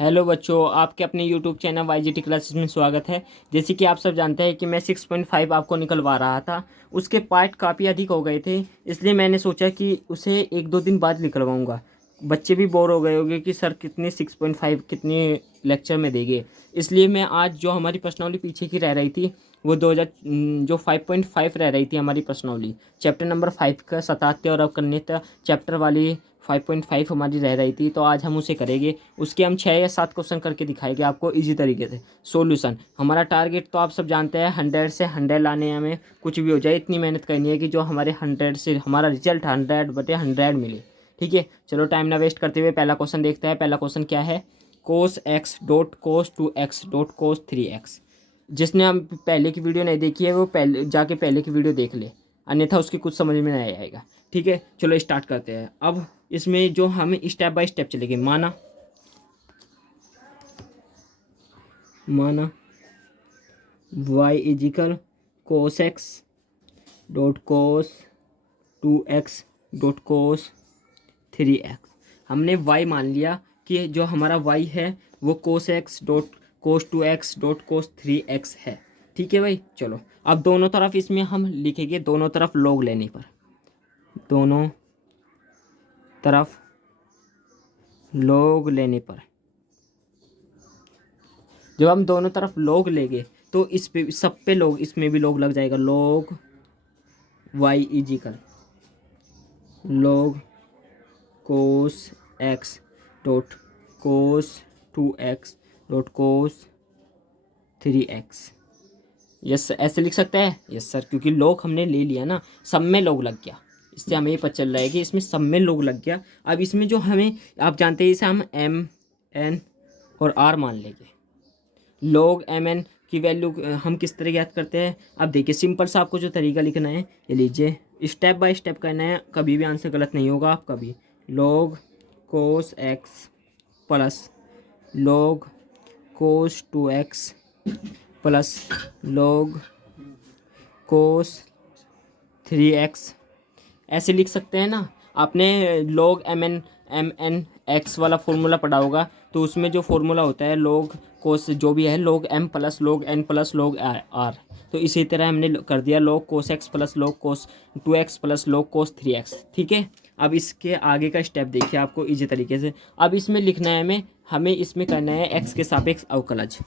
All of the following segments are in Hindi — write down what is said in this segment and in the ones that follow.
हेलो बच्चों, आपके अपने यूट्यूब चैनल YGT क्लासेस में स्वागत है। जैसे कि आप सब जानते हैं कि मैं 6.5 आपको निकलवा रहा था। उसके पार्ट काफ़ी अधिक हो गए थे, इसलिए मैंने सोचा कि उसे एक दो दिन बाद निकलवाऊंगा। बच्चे भी बोर हो गए होंगे कि सर कितने 6.5 कितने लेक्चर में देंगे। इसलिए मैं आज जो हमारी प्रश्नावली पीछे की रह रही थी वो 2000 जो 5.5 रह रही थी हमारी प्रश्नावली, चैप्टर नंबर 5 का सतात्य और अवकलनीयता चैप्टर वाली 5.5 हमारी रह रही थी, तो आज हम उसे करेंगे। उसके हम 6 या 7 क्वेश्चन करके दिखाएंगे आपको इजी तरीके से। सॉल्यूशन हमारा टारगेट तो आप सब जानते हैं 100 से 100 लाने हमें कुछ भी हो जाए, इतनी मेहनत करनी है कि जो हमारे 100 से हमारा रिजल्ट 100/100 मिले। ठीक है, चलो टाइम ना वेस्ट करते हुए पहला क्वेश्चन देखते हैं। पहला क्वेश्चन क्या है? कोस x dot cos 2x dot cos 3x। जिसने हम पहले की वीडियो नहीं देखी है वो पहले जाके पहले की वीडियो देख ले, अन्यथा उसकी कुछ समझ में नहीं आएगा। ठीक है, चलो स्टार्ट करते हैं। अब इसमें जो हमें स्टेप बाय स्टेप चलेंगे। माना y is equal cos x dot cos 2x dot cos 3x। हमने y मान लिया कि जो हमारा y है वो कोस x dot cos 2x dot cos 3x है। ठीक है भाई, चलो अब दोनों तरफ इसमें हम लिखेंगे, दोनों तरफ log लेने पर, दोनों तरफ log लेने पर जब हम दोनों तरफ log लेंगे तो इस पे सब पे log, इसमें भी log लग जाएगा। log y is equal log cos x dot cos 2x dot cos 3x। Yes, ऐसे लिख सकते हैं। यस सर, क्योंकि log हमने ले लिया ना, सब में log लग गया, इससे हमें ये पता चल रहा है कि इसमें सब में log लग गया। अब इसमें जो हमें, आप जानते हैं इसे हम m n और r मान लेंगे। log mn की वैल्यू हम किस तरह ज्ञात करते हैं? अब देखिए, सिंपल सा आपको जो तरीका लिखना है ये लीजिए, स्टेप बाय स्टेप करना है, कभी भी आंसर गलत नहीं होगा आपका भी। log cos x plus log कोस 2x प्लस log कोस 3x, ऐसे लिख सकते हैं ना। आपने log mn x वाला फॉर्मूला पढ़ा होगा, तो उसमें जो फॉर्मूला होता है log कोस जो भी है log m plus log n plus log r, तो इसी तरह हमने कर दिया log कोस x प्लस log कोस 2x प्लस log कोस 3x। ठीक है, अब इसके आगे का स्टेप देखिए आपको इजी तरीके से। अब इसमें लिखना है हमें इसमें करना है x के सापेक्ष अवकलज।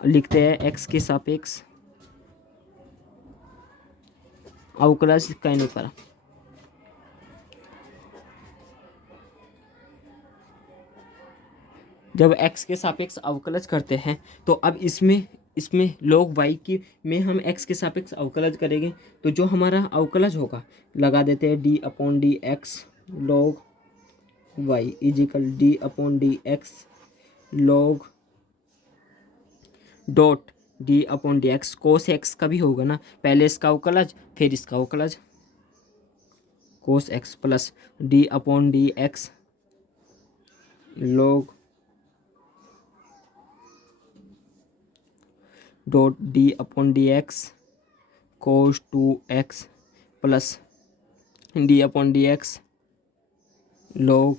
लिखते हैं x के सापेक्ष अवकलज कहने पर जब x के सापेक्ष अवकलज करते हैं तो अब इसमें log y की में हम x के सापेक्ष अवकलज करेंगे, तो जो हमारा अवकलज होगा लगा देते हैं d/dx log y is equal d/dx log dot d/dx cos x का भी होगा ना, पहले इसका अवकलज फिर इसका अवकलज, कोस x plus d/dx log dot d/dx कोस 2x plus d/dx log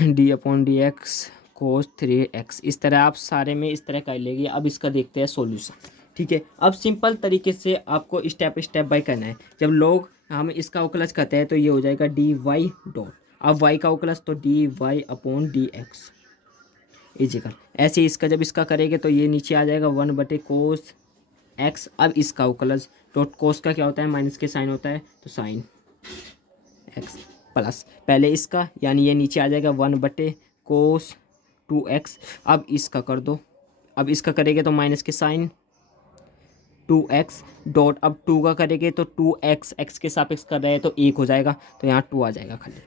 d/dx कोस 3x। इस तरह आप सारे में इस तरह कर लेंगे। अब इसका देखते हैं सॉल्यूशन। ठीक है, अब सिंपल तरीके से आपको स्टेप स्टेप बाय करना है। जब लोग हम इसका अवकलज करते हैं तो ये हो जाएगा dy डॉट, अब y का अवकलज तो dy/dx इजिकल, ऐसे इसका जब इसका करेंगे तो ये नीचे आ जाएगा 1/कोस x। अब इसका अवकलज डॉट कोस का क्या होता है, माइनस के साइन होता है, तो साइन x प्लस पहले इसका, यानी ये नीचे आ जाएगा 1/कोस 2x। अब इसका कर दो, अब इसका करेंगे तो माइनस के साइन 2x डॉट, अब 2 का करेंगे तो 2x x के सापेक्ष कर रहे हैं तो 1 हो जाएगा, तो यहाँ 2 आ जाएगा खाली,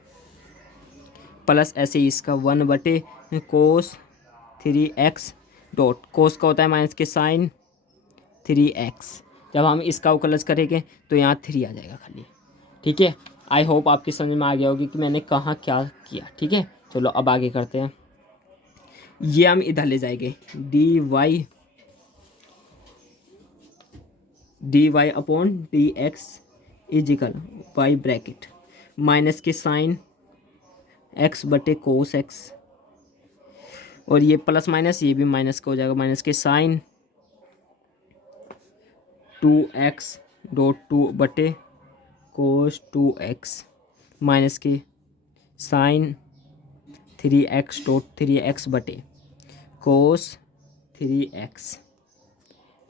प्लस ऐसे ही इसका 1/कोस 3x डॉट, कोस का होता है माइनस के साइन 3x। जब हम इसका अवकलज करेंगे तो यहाँ 3 आ जाएगा खाली। ठीक है, आई होप आपकी समझ में आ गया होगी कि मैंने कहाँ क्या किया। ठीक है, चलो अब आगे करते हैं। ये हम इधर ले जाएंगे dy/dx is equal y bracket minus के साइन एक्स बटे कोस एक्स, और ये प्लस माइनस ये भी माइनस का हो जाएगा, माइनस के साइन 2x डॉट 2 बटे कोस 2x, माइनस के साइन 3x डॉट 3x बटे कोस 3x।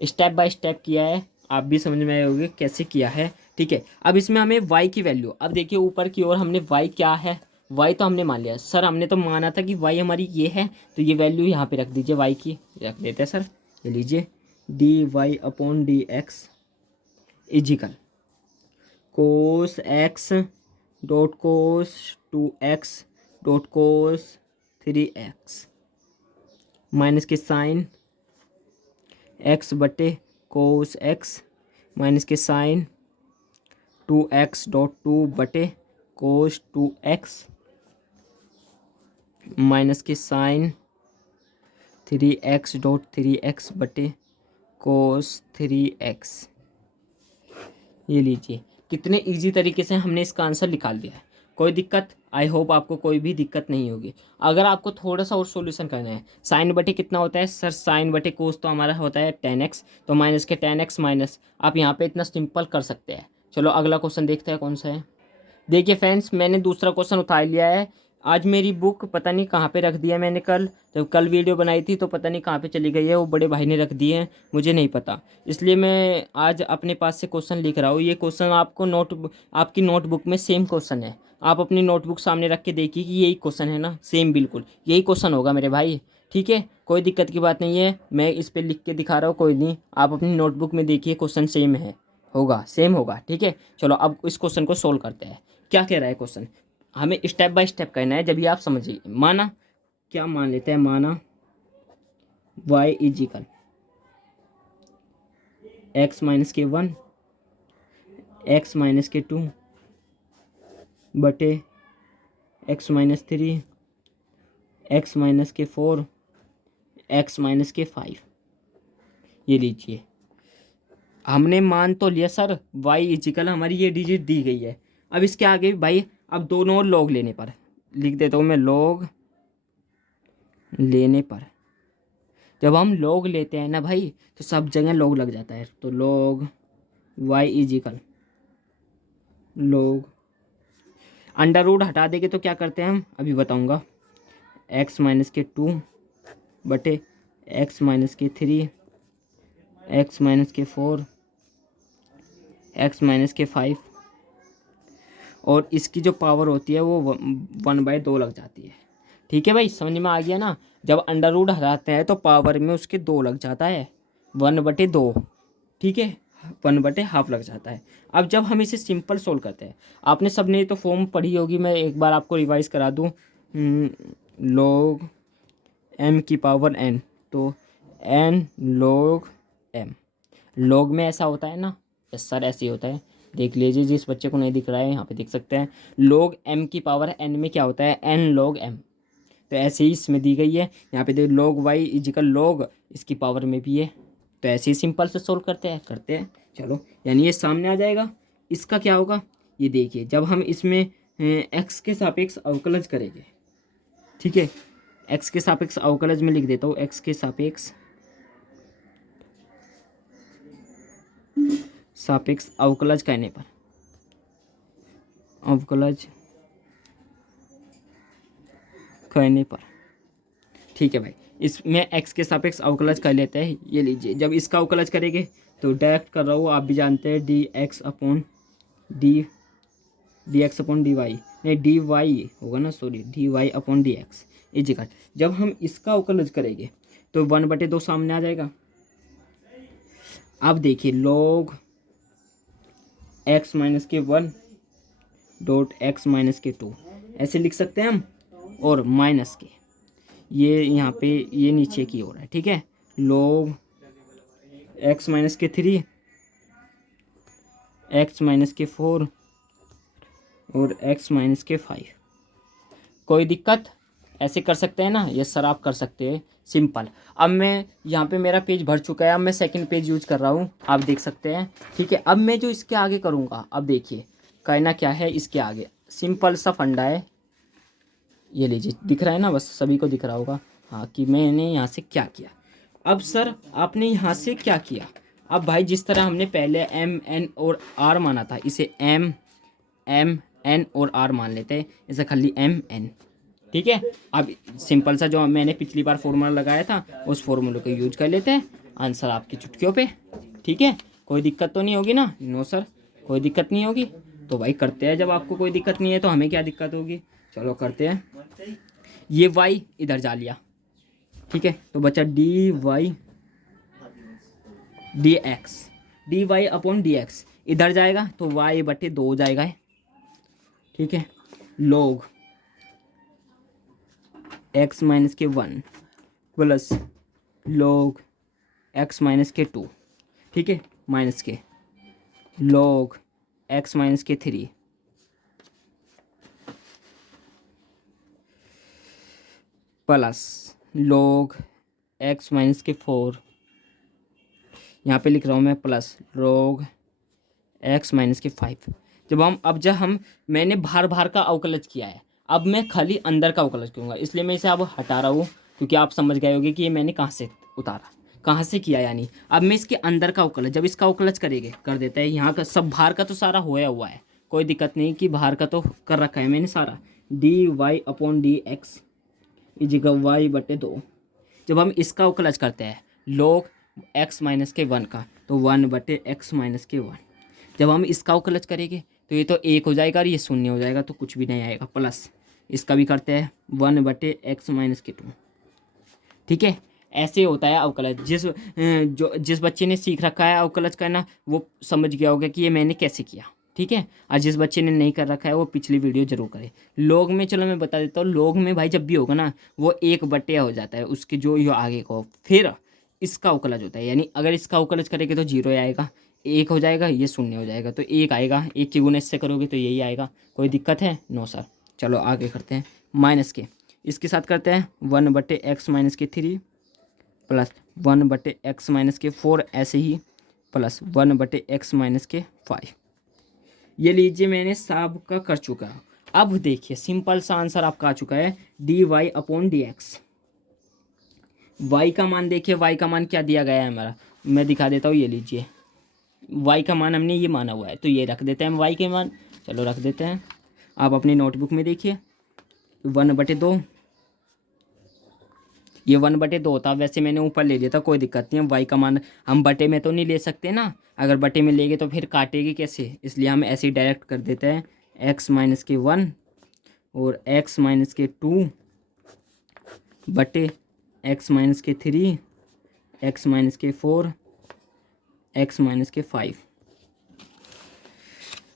स्टेप बाय स्टेप किया है, आप भी समझ में आए होंगे कैसे किया है। ठीक है, अब इसमें हमें y की वैल्यू, अब देखिए ऊपर की ओर हमने y क्या है, y तो हमने मान लिया सर, हमने तो माना था कि y हमारी ये है, तो ये वैल्यू यहाँ पे रख दीजिए, y की रख देते हैं सर, ये लीजिए dy upon d x is equal cos x dot cos 2x dot cos 3x, minus के साइन x बटे कोस x, माइनस के साइन 2x डॉट 2 बटे कोस 2x, माइनस के साइन 3x डॉट 3x बटे कोस 3x। ये लीजिए कितने इजी तरीके से हमने इसका आंसर निकाल दिया है। कोई दिक्कत, आई होप आपको कोई भी दिक्कत नहीं होगी। अगर आपको थोड़ा सा और सॉल्यूशन करना है, साइन बटे कितना होता है सर, साइन बटे कोस तो हमारा होता है 10x, तो माइनस के 10x माइनस, आप यहाँ पे इतना सिंपल कर सकते हैं। चलो अगला क्वेश्चन देखते हैं कौन सा है। देखिए फ्रेंड्स, मैंने दूसरा क्वेश्चन उठा लिया है। आज मेरी बुक पता नहीं कहाँ पे रख दिया मैंने, कल जब कल वीडियो बनाई थी तो पता नहीं कहाँ पे चली गई है, वो बड़े भाई ने रख दिए हैं, मुझे नहीं पता, इसलिए मैं आज अपने पास से क्वेश्चन लिख रहा हूँ। ये क्वेश्चन आपको आपकी नोटबुक में सेम क्वेश्चन है, आप अपनी नोटबुक सामने रख के देखिए कि यही क्वेश्चन है ना, सेम बिल्कुल यही क्वेश्चन होगा मेरे भाई। ठीक है, कोई दिक्कत की बात नहीं है, मैं इस पर लिख के दिखा रहा हूँ, कोई नहीं, आप अपनी नोटबुक में देखिए क्वेश्चन सेम है, होगा सेम होगा। ठीक है, चलो अब इस क्वेश्चन को सोल्व करते हैं। क्या कह रहा है क्वेश्चन, हमें स्टेप बाय स्टेप करना है, जब भी आप समझिए। माना, क्या मान लेते हैं, माना y इजिकल x माइनस के 1 x माइनस के 2 बटे x माइनस 3 x माइनस के 4 x माइनस के 5। ये लीजिए हमने मान तो लिया सर, y इजिकल हमारी ये डिजिट दी गई है। अब इसके आगे भाई, अब दोनों और लॉग लेने पर लिख देता हूँ मैं, लॉग लेने पर, जब हम लॉग लेते हैं ना भाई तो सब जगह लॉग लग जाता है, तो log y is equal log, under root हटा देंगे तो क्या करते हैं हम अभी बताऊंगा, x माइनस के 2 बटे x माइनस के 3 x माइनस के 4 x माइनस के 5, और इसकी जो पावर होती है वो 1/2 लग जाती है। ठीक है भाई, समझ में आ गया ना, जब अंडर रूट हटाते हैं तो पावर में उसके 2 लग जाता है, 1/2। ठीक है, 1/2 लग जाता है। अब जब हम इसे सिंपल सोल्व करते हैं, आपने सबने तो फॉर्म पढ़ी होगी, मैं एक बार आपको रिवाइज करा दूँ, log m की पावर n, तो n log m, log में ऐसा होता है ना, यस सर ऐसे ही होता है, देख लीजिए, जिस बच्चे को नहीं दिख रहा है यहाँ पे देख सकते हैं, log m की पावर n में क्या होता है, n log m, तो ऐसे ही इसमें दी गई है, यहाँ पे देखो log y इजिकल log इसकी पावर में भी है, तो ऐसे ही सिंपल से सोल्व करते हैं। चलो, यानी ये सामने आ जाएगा। इसका क्या होगा, ये देखिए, जब हम इसमें x के सापेक्ष अवकलज करेंगे, ठीक है, x के सापेक्ष अवकलज में लिख देता हूँ, x के सापेक्ष अवकलज करने पर, अवकलज करने पर, ठीक है भाई, इसमें x के सापेक्ष अवकलज कर लेते हैं। ये लीजिए, जब इसका अवकलज करेंगे तो डायरेक्ट कर रहा हूँ, आप भी जानते हैं, dx अपॉन dy, नहीं dy होगा ना, sorry, dy upon dx is equal, जब हम इसका अवकलज करेंगे तो 1/2 सामने आ जाएगा। अब देखिए, log x माइनस के 1 डॉट x माइनस के 2 ऐसे लिख सकते हैं हम, और माइनस के ये यहाँ पे ये नीचे की ओर है। ठीक है, log x माइनस के 3 x माइनस के 4 और x माइनस के 5। कोई दिक्कत, ऐसे कर सकते हैं ना, ये सर आप कर सकते हैं सिंपल। अब मैं यहाँ पे मेरा पेज भर चुका है, अब मैं सेकंड पेज यूज कर रहा हूँ, आप देख सकते हैं। ठीक है, अब मैं जो इसके आगे करूँगा, अब देखिए करना क्या है, इसके आगे सिंपल सा फंडा है, ये लीजिए, दिख रहा है ना, बस सभी को दिख रहा होगा हाँ कि मैंने यहाँ से क्या किया। अब सर आपने यहाँ से क्या किया, अब भाई जिस तरह हमने पहले एम एन और आर माना था, इसे एम एम एन और आर मान लेते हैं, इसे खाली एम एन। ठीक है, अब सिंपल सा जो मैंने पिछली बार फॉर्मूला लगाया था उस फॉर्मूले को यूज कर लेते हैं, आंसर आपकी चुटकियों पे। ठीक है, कोई दिक्कत तो नहीं होगी ना? नो सर, कोई दिक्कत नहीं होगी। तो भाई करते हैं, जब आपको कोई दिक्कत नहीं है तो हमें क्या दिक्कत होगी। चलो करते हैं। ये वाई इधर जा लिया, ठीक है, तो बचा d y d x, d y upon d x इधर जाएगा तो वाई बटे 2 हो जाएगा। ठीक है, लोग एक्स माइनस के 1 प्लस लोग एक्स माइनस के 2, ठीक है, माइनस के लोग एक्स माइनस के 3 प्लस लोग एक्स माइनस के 4, यहाँ पे लिख रहा हूँ मैं प्लस लोग एक्स माइनस के 5। जब हम मैंने बाहर बाहर का अवकलज किया है, अब मैं खाली अंदर का अवकलज करूँगा, इसलिए मैं इसे अब हटा रहा हूँ, क्योंकि आप समझ गए होंगे कि ये मैंने कहाँ से उतारा, कहाँ से किया। यानी अब मैं इसके अंदर का अवकलज, जब इसका अवकलज करेंगे कर देता है, यहाँ का सब बाहर का तो सारा होया हुआ है, कोई दिक्कत नहीं कि बाहर का तो कर रखा है मैंने सारा। D y upon d x is equal y बटे 2। जब हम इसका अवकलज करते हैं लोग एक्स माइनस के 1 का, तो 1 बटे एक्स माइनस के 1। जब हम इसका अवकलज करेंगे तो ये तो 1 हो जाएगा और ये 0 हो जाएगा, तो कुछ भी नहीं आएगा। प्लस इसका भी करते हैं 1 बटे एक्स माइनस के 2। ठीक है, ऐसे होता है अवकलज। जिस बच्चे ने सीख रखा है अवकलज करना वो समझ गया होगा कि ये मैंने कैसे किया। ठीक है, और जिस बच्चे ने नहीं कर रखा है वो पिछली वीडियो जरूर करे। लोग में चलो मैं बता देता हूँ, लोग में भाई जब भी होगा ना वो 1 बटे हो जाता है उसके जो ये आगे को, फिर इसका अवकलज होता है। यानी अगर इसका अवकलज करेंगे तो 0 आएगा, 1 हो जाएगा, ये 0 हो जाएगा, तो 1 आएगा। 1 की गुना इससे करोगे तो यही आएगा। कोई दिक्कत है? No sir. चलो आगे करते हैं। माइनस के इसके साथ करते हैं 1 बटे एक्स माइनस के 3 प्लस 1 बटे एक्स माइनस के 4, ऐसे ही प्लस 1 बटे एक्स माइनस के 5। ये लीजिए मैंने सब का कर चुका। अब देखिए सिंपल सा आंसर आपका आ चुका है, d y upon d x. Y का मान देखिए, वाई का मान क्या दिया गया है हमारा, मैं दिखा देता हूँ। ये लीजिए वाई का मान हमने ये माना हुआ है, तो ये रख देते हैं हम वाई के मान। चलो रख देते हैं। आप अपनी नोटबुक में देखिए 1 बटे 2, ये 1 बटे 2 होता। वैसे मैंने ऊपर ले लिया था, कोई दिक्कत नहीं है। वाई का मान हम बटे में तो नहीं ले सकते ना, अगर बटे में लेंगे तो फिर काटेगी कैसे, इसलिए हम ऐसे ही डायरेक्ट कर देते हैं एक्स माइनस के 1 और एक्स माइनस के 2 बटे एक्स माइनस के 3 एक्स माइनस के 4 एक्स माइनस के 5।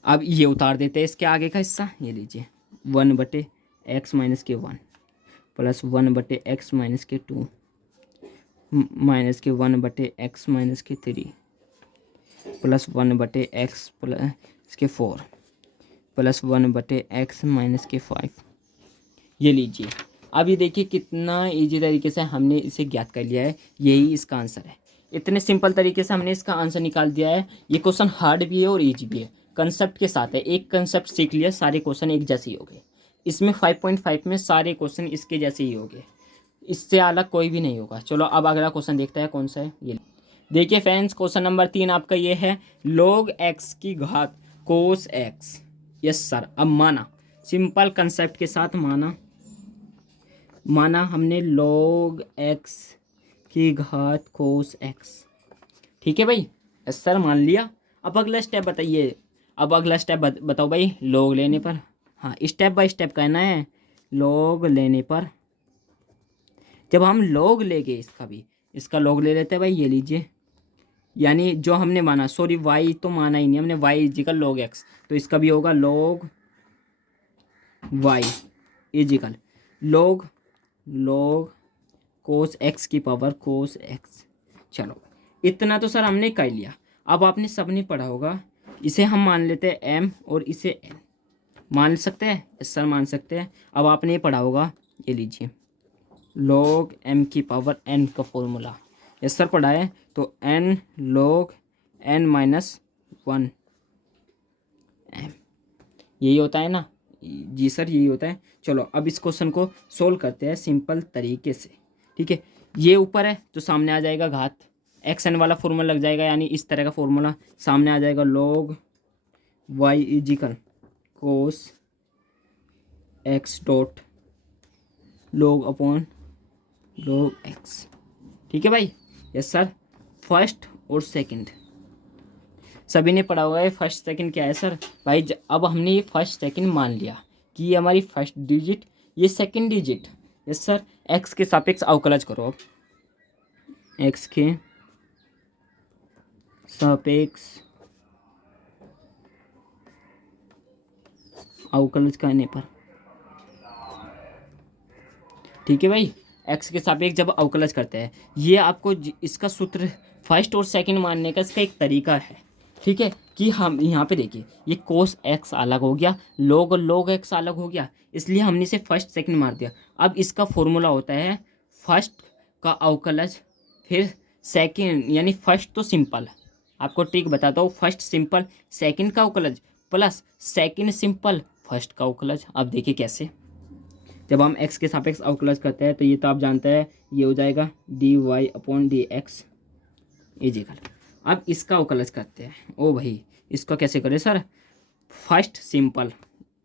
अब ये उतार देते हैं इसके आगे का हिस्सा। ये लीजिए 1 बटे एक्स माइनस के 1 प्लस 1 बटे एक्स माइनस के 2 माइनस के 1 बटे एक्स माइनस के 3 प्लस 1 बटे एक्स प्लस के 4 प्लस 1 बटे एक्स माइनस के 5। ये लीजिए, अब ये देखिए कितना इजी तरीके से हमने इसे ज्ञात कर लिया है। यही इसका आंसर है। इतने सिंपल तरीके से हमने इसका आंसर निकाल दिया है। ये क्वेश्चन हार्ड भी है और इजी भी है, कंसेप्ट के साथ है। एक कंसेप्ट सीख लिया, सारे क्वेश्चन एक जैसे ही हो गए। इसमें 5.5 में सारे क्वेश्चन इसके जैसे ही हो गए, इससे अलग कोई भी नहीं होगा। चलो अब अगला क्वेश्चन देखते हैं कौन सा है। ये देखिए फ्रेंड्स, क्वेश्चन नंबर 3 आपका ये है, log x की घात cos x। Yes sir. अब माना, सिंपल कंसेप्ट के साथ माना हमने log x की घात cos x। ठीक है भाई, यस सर मान लिया। अब अगला स्टेप बताइए। अब अगला स्टेप बताओ भाई। log लेने पर, हाँ स्टेप बाय स्टेप कहना है। log लेने पर, जब हम log लेंगे इसका log ले लेते हैं भाई। ये लीजिए, यानी जो हमने माना, सॉरी y तो माना ही नहीं हमने, y इजिकल log x, तो इसका भी होगा log y is equal log cos x की पावर cos x। चलो इतना तो सर हमने कर लिया। अब आपने सबने पढ़ा होगा, इसे हम मान लेते हैं m और इसे n। मान सकते हैं? यस सर मान सकते हैं। अब आपने ये पढ़ा होगा, ये लीजिए log m की पावर n का फॉर्मूला। यस सर पढ़ा है। तो n log n minus 1 m, यही होता है ना? जी सर यही होता है। चलो अब इस क्वेश्चन को सोल्व करते हैं सिंपल तरीके से। ठीक है, ये ऊपर है तो सामने आ जाएगा घात, एक्स एन वाला फॉर्मूला लग जाएगा, यानी इस तरह का फॉर्मूला सामने आ जाएगा, log y is equal cos x dot log upon log x. ठीक है भाई, यस सर। फर्स्ट और सेकंड सभी ने पढ़ा हुआ है, फर्स्ट सेकंड क्या है सर भाई। अब हमने ये फर्स्ट सेकंड मान लिया कि ये हमारी फर्स्ट डिजिट, ये second digit. Yes sir, x के सापेक्ष अवकलज करो। अब एक्स के सापेक्ष अवकलज करने पर, ठीक है भाई, एक्स के सापेक्ष जब अवकलज करते हैं, ये आपको इसका सूत्र फर्स्ट और सेकंड मानने का इसका एक तरीका है। ठीक है, कि हम यहाँ पे देखिए, ये कोस एक्स अलग हो गया, log एक्स अलग हो गया, इसलिए हमने इसे फर्स्ट सेकंड मार दिया। अब इसका फॉर्मूला होता है फर्स्ट का अवकलज फिर सेकंड, यानी फर्स्ट तो सिंपल, आपको ट्रिक बताता हूँ, फर्स्ट सिंपल सेकंड का अवकलज प्लस सेकंड सिंपल फर्स्ट का अवकलज। अब देखिए कैसे, जब हम x के सापेक्ष अवकलज करते हैं तो ये तो आप जानते हैं, ये हो जाएगा dy upon d x is equal. अब इसका अवकलज करते हैं। ओ भाई, इसका कैसे करें सर, फर्स्ट सिंपल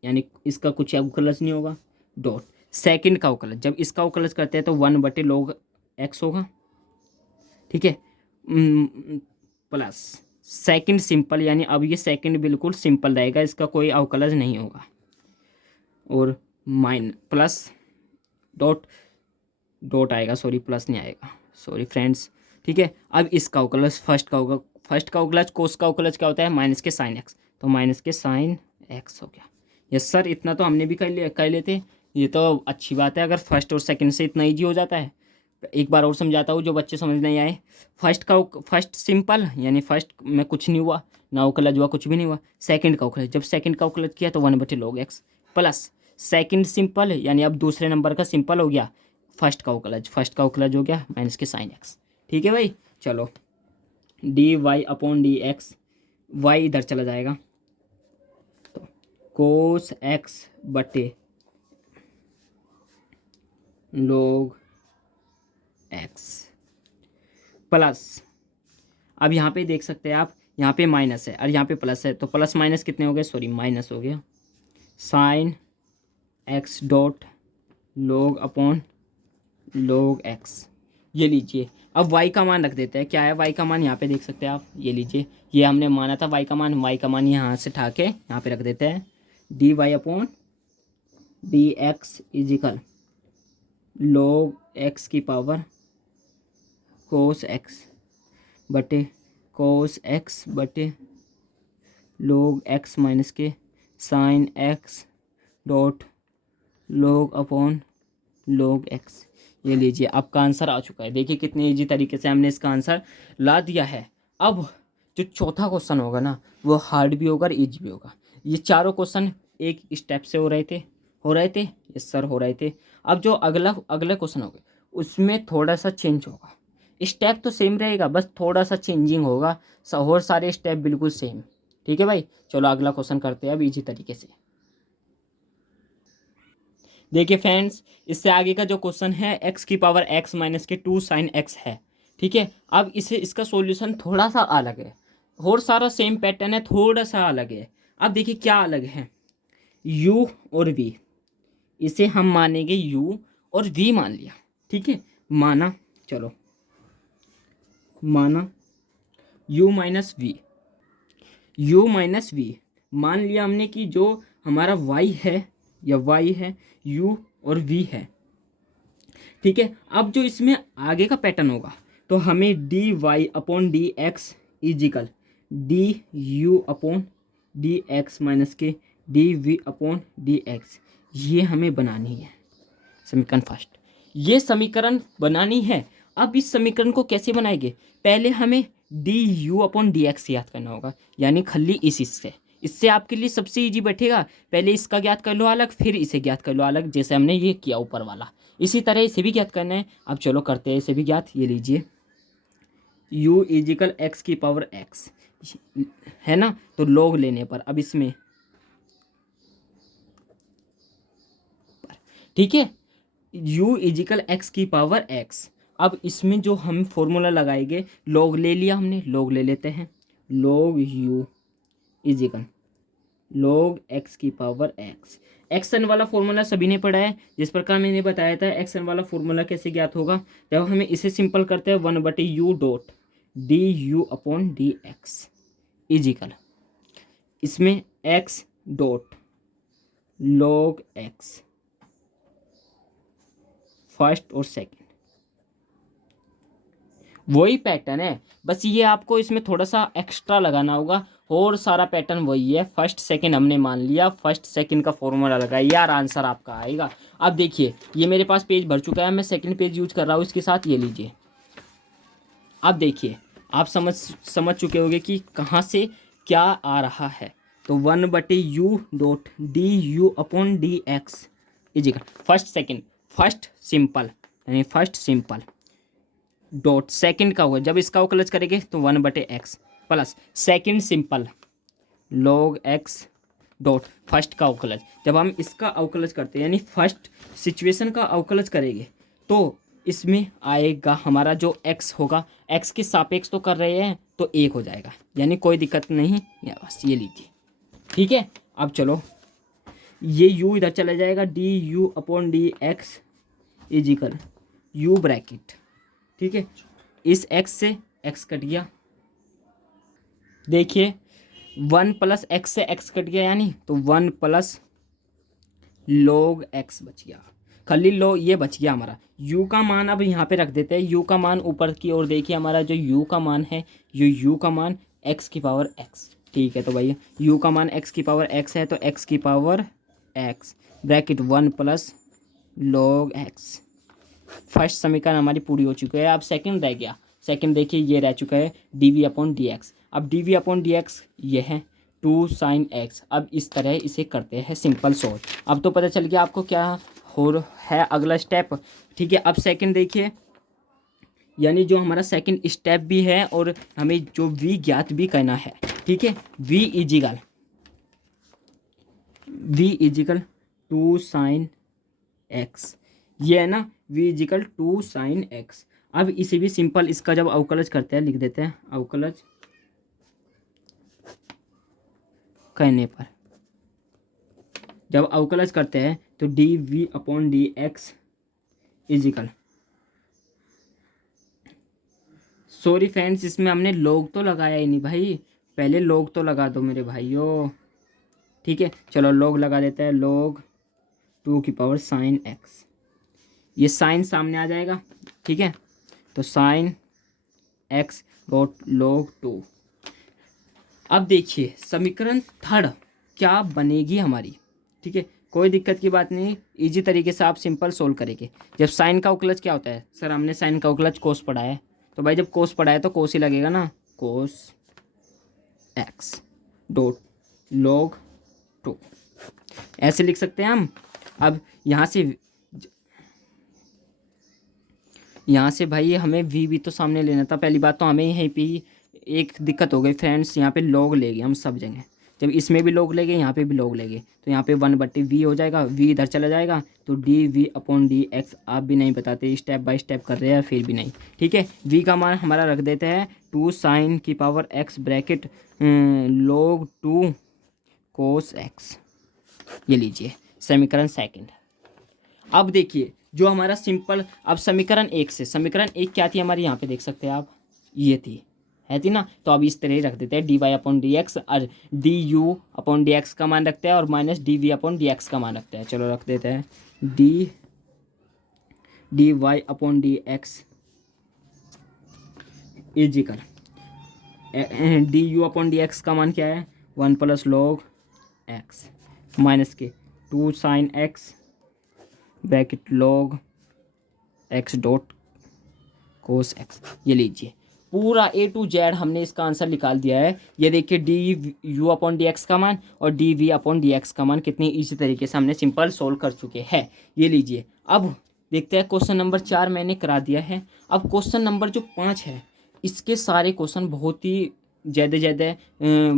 यानी इसका कुछ अवकलज नहीं होगा, डॉट सेकंड का अवकलज, जब इसका अवकलज करते हैं तो 1/log x होगा। ठीक है, प्लस सेकंड सिंपल, यानी अब ये सेकंड बिल्कुल सिंपल रहेगा, इसका कोई अवकलज नहीं होगा, और माइन प्लस डॉट डॉट आएगा, सॉरी प्लस नहीं आएगा, सॉरी फ्रेंड्स। ठीक है, अब इसका अवकलज फर्स्ट का होगा, फर्स्ट का अवकलज कोस का अवकलज क्या होता है, माइनस के साइन एक्स, तो माइनस के साइन एक्स हो गया। यस सर, इतना तो हमने भी कर लेते, ये तो अच्छी बात है, अगर फर्स्ट और सेकंड से इतना ईजी हो जाता है। एक बार और समझाता हूँ जो बच्चे समझ नहीं आए। फर्स्ट सिंपल यानी फर्स्ट में कुछ नहीं हुआ, ना अवकलज हुआ, कुछ भी नहीं हुआ। सेकंड का अवकलज, जब सेकंड का अवकलज किया तो 1/log x, plus second simple यानी अब दूसरे नंबर का सिंपल हो गया, फर्स्ट का अवकलज हो गया माइनस के साइन एक्स। ठीक है भाई, चलो d y upon d x, y इधर चला जाएगा तो कोस एक्स बटे log एक्स, प्लस अब यहाँ पे देख सकते हैं आप, यहाँ पे माइनस है और यहाँ पे प्लस है, तो प्लस माइनस कितने हो गए, सॉरी माइनस हो गया, sign x dot log upon log x. ये लीजिए, अब y का मान रख देते हैं, क्या है y का मान, यहाँ पे देख सकते हैं आप, ये लीजिए, ये हमने माना था y का मान यहाँ से उठा के यहाँ पे रख देते हैं, d y upon d x is equal log x की पावर कोस एक्स बटे log एक्स माइनस के sine x dot log upon log x. ये लीजिए, आपका आंसर आ चुका है। देखिए कितने इजी तरीके से हमने इसका आंसर ला दिया है। अब जो चौथा क्वेश्चन होगा ना, वो हार्ड भी होगा और इजी भी होगा। ये चारों क्वेश्चन एक स्टेप से हो रहे थे, यस सर हो रहे थे। अब जो अगला क्वेश्चन होगा उसमें थोड़ा सा चेंज होगा, स्टेप तो सेम रहेगा, बस थोड़ा सा चेंजिंग होगा, और सारे स्टेप बिल्कुल सेम। ठीक है भाई, चलो अगला क्वेश्चन करते हैं अब इजी तरीके से। देखिए फ्रेंड्स, इससे आगे का जो क्वेश्चन है x की पावर x माइनस के 2 साइन x है। ठीक है, अब इसका सॉल्यूशन थोड़ा सा अलग है, और सारा सेम पैटर्न है, थोड़ा सा अलग है। अब देखिए क्या अलग है, u और v, इसे हम मानेंगे u और v मान लिया। ठीक है, माना, चलो माना u माइनस v मान लिया हमने कि जो हमारा y है, या y है, u और v है। ठीक है, अब जो इसमें आगे का पैटर्न होगा तो हमें d y upon d x is equal d u upon d x minus के d v upon d x, ये हमें बनानी है समीकरण फर्स्ट। ये समीकरण बनानी है। अब इस समीकरण को कैसे बनाएंगे, पहले हमें D u upon d x याद करना होगा, यानी खली इससे आपके लिए सबसे इजी बैठेगा। पहले इसका ज्ञात कर लो अलग, फिर इसे ज्ञात कर लो अलग, जैसे हमने ये किया ऊपर वाला। इसी तरह इसे भी ज्ञात करना है। अब चलो करते हैं इसे भी ज्ञात। ये लीजिए u इजिकल एक्स की पावर x है ना, तो log लेने पर अब इसमें ठीक है, u इजिकल एक्स की पावर एक्स। अब इसमें जो हम फॉर्मूला लगाएंगे, लॉग ले लिया हमने, लॉग ले लेते हैं, log u is equal log x की पावर x। एक्सन वाला फॉर्मूला सभी ने पढ़ा है, जिस प्रकार मैंने बताया था एक्सन वाला फॉर्मूला कैसे ज्ञात होगा। जब हमें इसे सिंपल करते हैं 1/u dot d u upon d x is equal, इसमें x dot log x first और सेकंड, वही पैटर्न है, बस ये आपको इसमें थोड़ा सा एक्स्ट्रा लगाना होगा, और सारा पैटर्न वही है। फर्स्ट सेकंड हमने मान लिया, फर्स्ट सेकंड का फॉर्मूला लगाया यार, आंसर आपका आएगा। अब देखिए ये मेरे पास पेज भर चुका है, मैं सेकंड पेज यूज कर रहा हूँ इसके साथ, ये लीजिए। अब देखिए आप समझ चुके होंगे कि कहाँ से क्या आ रहा है। तो 1/u dot d u upon d x is equal first second, first simple यानी फर्स्ट सिंपल डॉट सेकंड का होगा, जब इसका अवकलज करेंगे तो 1/x plus second simple log x dot first का अवकलज। जब हम इसका अवकलज करते हैं यानी फर्स्ट सिचुएशन का अवकलज करेंगे तो इसमें आएगा हमारा जो x होगा, x के सापेक्ष तो कर रहे हैं तो 1 हो जाएगा, यानी कोई दिक्कत नहीं, या बस ये लीजिए। ठीक है, अब चलो ये u इधर चला जाएगा, d u upon d x is equal u bracket. ठीक है, इस x से x कट गया, देखिए 1 प्लस x से x कट गया, यानी तो 1 प्लस log x बच गया, खाली लो ये बच गया हमारा। u का मान अब यहाँ पे रख देते हैं, u का मान ऊपर की ओर देखिए, हमारा जो u का मान है, ये u का मान x की पावर x। ठीक है, तो भाई u का मान x की पावर x है, तो x की power x bracket 1 plus log x। First समीकरण हमारी पूरी हो चुकी है। अब सेकंड रह गया, सेकंड देखिए ये रह चुका है d v upon d x. अब d v upon d x ये है 2 sin x। अब इस तरह इसे करते हैं सिंपल सोल्व। अब तो पता चल गया आपको क्या हो है अगला स्टेप। ठीक है, अब सेकंड देखिए, यानी जो हमारा सेकंड स्टेप भी है और हमें जो v ज्ञात भी करना है। ठीक है, v इजिकल 2 sin x, ये है ना v इजिकल 2 sin x। अब इसे भी सिंपल इसका जब अवकलज करते हैं लिख देते हैं, अवकलज करने पर जब अवकलज करते हैं तो d v upon d x is equal, sorry friends इसमें हमने लोग तो लगाया ही नहीं भाई, पहले लोग तो लगा दो मेरे भाइयों। ठीक है, चलो लोग लगा देते हैं, लोग 2 की पावर साइन एक्स, ये साइन सामने आ जाएगा। ठीक है, तो साइन एक्स डॉट log 2। अब देखिए समीकरण थर्ड क्या बनेगी हमारी। ठीक है, कोई दिक्कत की बात नहीं, इजी तरीके से आप सिंपल सोल्व करेंगे। जब साइन का अवकलज क्या होता है, सर हमने साइन का अवकलज कोस पढ़ा है, तो भाई जब कोस पढ़ा है तो कोस ही लगेगा ना, कोस एक्स डॉट log 2 ऐसे लिख सकते हैं हम। अब यहाँ से भाई हमें v भी तो सामने लेना था। पहली बात तो हमें यहीं पे एक दिक्कत हो गई फ्रेंड्स, यहाँ पे log ले गए हम सब जगह, जब इसमें भी log ले गए यहाँ पे भी log ले गए, तो यहाँ पे 1/v हो जाएगा, v इधर चला जाएगा, तो d v upon d x. आप भी नहीं बताते, स्टेप बाय स्टेप कर रहे हैं फिर भी नहीं। ठीक है, v का मान हमारा रख देते हैं 2 sin की power x bracket log 2 cos x, ये लीजिए समीकरण सेकंड। अब देखिए जो हमारा सिंपल, अब समीकरण 1 से, समीकरण 1 क्या थी हमारी, यहाँ पे देख सकते हैं आप, ये थी ना, तो अब इस तरह ही रख देते हैं d y upon d x, और d u upon d x का मान रखते हैं और minus d v upon d x का मान रखते हैं। चलो रख देते हैं d y upon d x is equal d u upon d x का मान क्या है 1 प्लस log एक्स माइनस के 2 sin x bracket log x dot cos x. ये लीजिए पूरा A to Z हमने इसका आंसर निकाल दिया है। ये देखिए d u upon d x का मान और d v upon d x का मान कितनी इसी तरीके से हमने सिंपल सोल्व कर चुके हैं। ये लीजिए, अब देखते हैं क्वेश्चन नंबर 4 मैंने करा दिया है। अब क्वेश्चन नंबर जो 5 है, इसके सारे क्वेश्चन बहुत ही ज़्यादा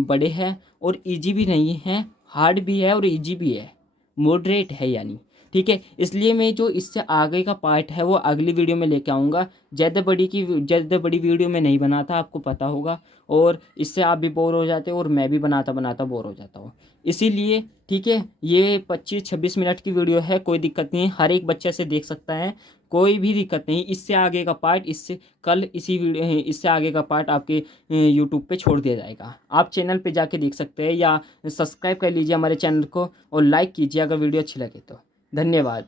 बड़े हैं और ईजी भी नहीं है, हार्ड भी है और ईजी भी है, मॉडरेट है यानी। ठीक है। इसलिए मैं जो इससे आगे का पार्ट है वो अगली वीडियो में लेके आऊँगा। ज़्यादा बड़ी वीडियो में नहीं बनाता, आपको पता होगा, और इससे आप भी बोर हो जाते हो और मैं भी बनाता बनाता बोर हो जाता हूँ। इसीलिए ठीक है, ये 25-26 मिनट की वीडियो है, कोई दिक्कत नहीं है, हर एक बच्चे से देख सकता है, कोई भी दिक्कत नहीं। इससे आगे का पार्ट इससे आगे का पार्ट आपके यूट्यूब पे छोड़ दिया जाएगा। आप चैनल पे जाके देख सकते हैं, या सब्सक्राइब कर लीजिए हमारे चैनल को और लाइक कीजिए अगर वीडियो अच्छी लगे तो। धन्यवाद।